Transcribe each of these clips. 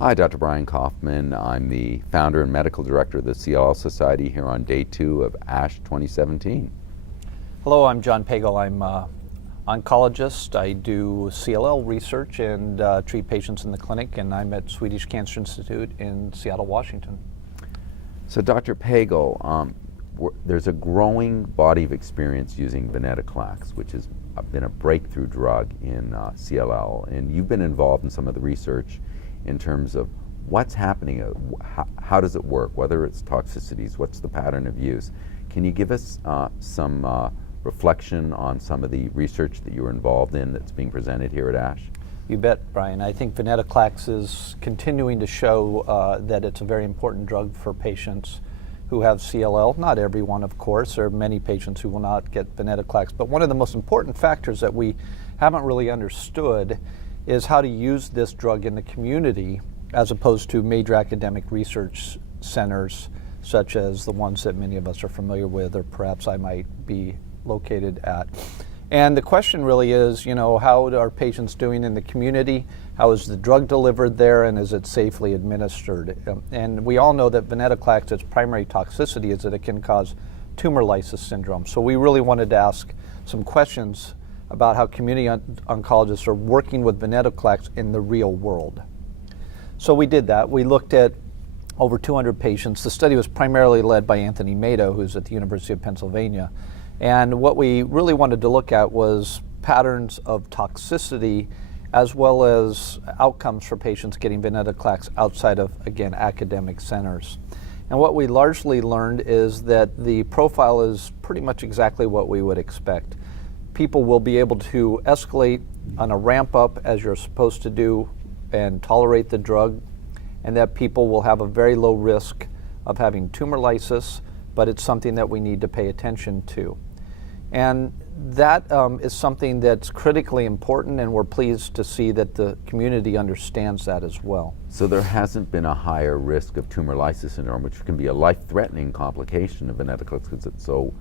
Hi, Dr. Brian Kaufman. I'm the founder and medical director of the CLL Society here on day 2 of ASH 2017. Hello, I'm John Pagel. I'm an oncologist. I do CLL research and treat patients in the clinic, and I'm at Swedish Cancer Institute in Seattle, Washington. So, Dr. Pagel, there's a growing body of experience using Venetoclax, which has been a breakthrough drug in CLL, and you've been involved in some of the research in terms of what's happening, how does it work, whether it's toxicities, what's the pattern of use. Can you give us some reflection on some of the research that you were involved in that's being presented here at ASH? You bet, Brian. I think Venetoclax is continuing to show that it's a very important drug for patients who have CLL. Not everyone, of course. There are many patients who will not get Venetoclax. But one of the most important factors that we haven't really understood is how to use this drug in the community as opposed to major academic research centers such as the ones that many of us are familiar with, or perhaps I might be located at. And the question really is, how are patients doing in the community? How is the drug delivered there, and is it safely administered? And we all know that Venetoclax, its primary toxicity is that it can cause tumor lysis syndrome. So we really wanted to ask some questions about how community oncologists are working with Venetoclax in the real world. So we did that. We looked at over 200 patients. The study was primarily led by Anthony Mato, who's at the University of Pennsylvania. And what we really wanted to look at was patterns of toxicity as well as outcomes for patients getting Venetoclax outside of, again, academic centers. And what we largely learned is that the profile is pretty much exactly what we would expect. People will be able to escalate on a ramp up as you're supposed to do and tolerate the drug, and that people will have a very low risk of having tumor lysis, but it's something that we need to pay attention to. And that is something that's critically important, and we're pleased to see that the community understands that as well. So there hasn't been a higher risk of tumor lysis syndrome, which can be a life-threatening complication of Venetoclax because it's so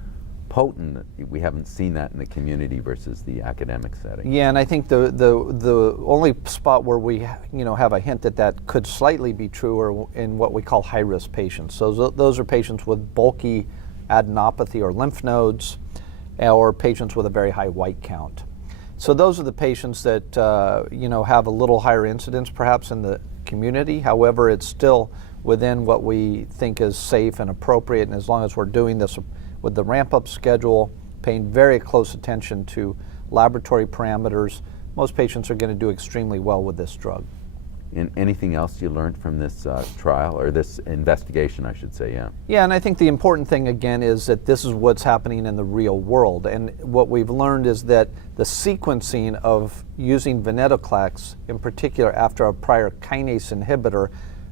potent. We haven't seen that in the community versus the academic setting. Yeah, and I think the only spot where we have a hint that that could slightly be true are in what we call high-risk patients. So those are patients with bulky adenopathy or lymph nodes, or patients with a very high white count. So those are the patients that have a little higher incidence perhaps in the community. However, it's still within what we think is safe and appropriate, and as long as we're doing this with the ramp-up schedule, paying very close attention to laboratory parameters, most patients are going to do extremely well with this drug. And anything else you learned from this trial, or this investigation, I should say, yeah? Yeah, and I think the important thing, again, is that this is what's happening in the real world. And what we've learned is that the sequencing of using Venetoclax, in particular after a prior kinase inhibitor,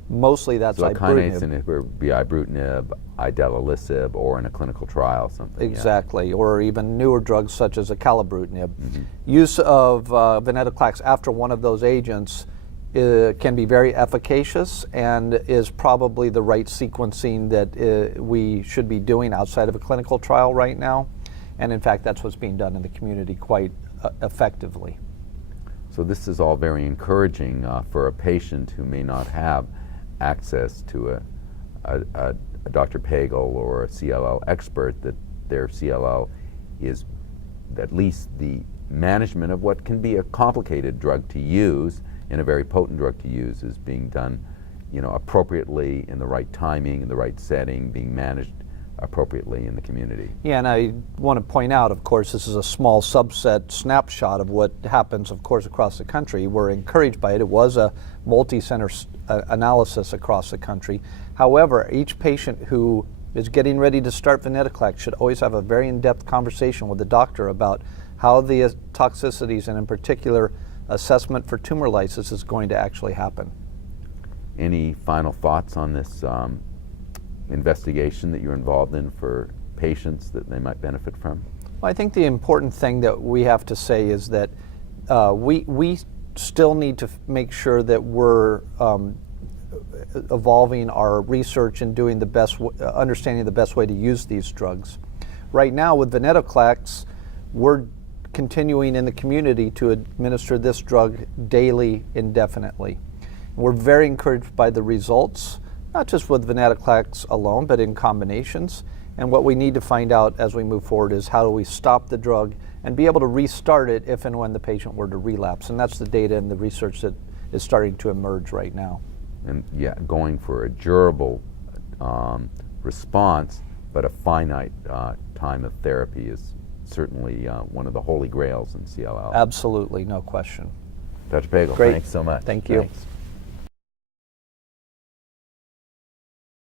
mostly that's so ibrutinib. So a kinase inhibitor would be ibrutinib, idelalisib, or in a clinical trial something. Exactly, yeah. Or even newer drugs such as acalabrutinib. Mm-hmm. Use of Venetoclax after one of those agents can be very efficacious and is probably the right sequencing that we should be doing outside of a clinical trial right now. And in fact, that's what's being done in the community quite effectively. So this is all very encouraging for a patient who may not have access to a Dr. Pagel or a CLL expert, that their CLL is at least the management of what can be a complicated drug to use and a very potent drug to use is being done appropriately, in the right timing, in the right setting, being managed appropriately in the community. Yeah, and I want to point out, of course, this is a small subset snapshot of what happens, of course, across the country. We're encouraged by it. It was a multi-center analysis across the country. However, each patient who is getting ready to start Venetoclax should always have a very in-depth conversation with the doctor about how the toxicities, and in particular, assessment for tumor lysis, is going to actually happen. Any final thoughts on this investigation that you're involved in for patients that they might benefit from? Well, I think the important thing that we have to say is that we still need to make sure that we're evolving our research and doing the best, understanding the best way to use these drugs. Right now with Venetoclax, we're continuing in the community to administer this drug daily indefinitely. We're very encouraged by the results, not just with Venetoclax alone, but in combinations. And what we need to find out as we move forward is how do we stop the drug and be able to restart it if and when the patient were to relapse. And that's the data and the research that is starting to emerge right now. And yeah, going for a durable response, but a finite time of therapy is certainly one of the holy grails in CLL. Absolutely, no question. Dr. Pagel, Great. thanks so much. Thank you. Thanks.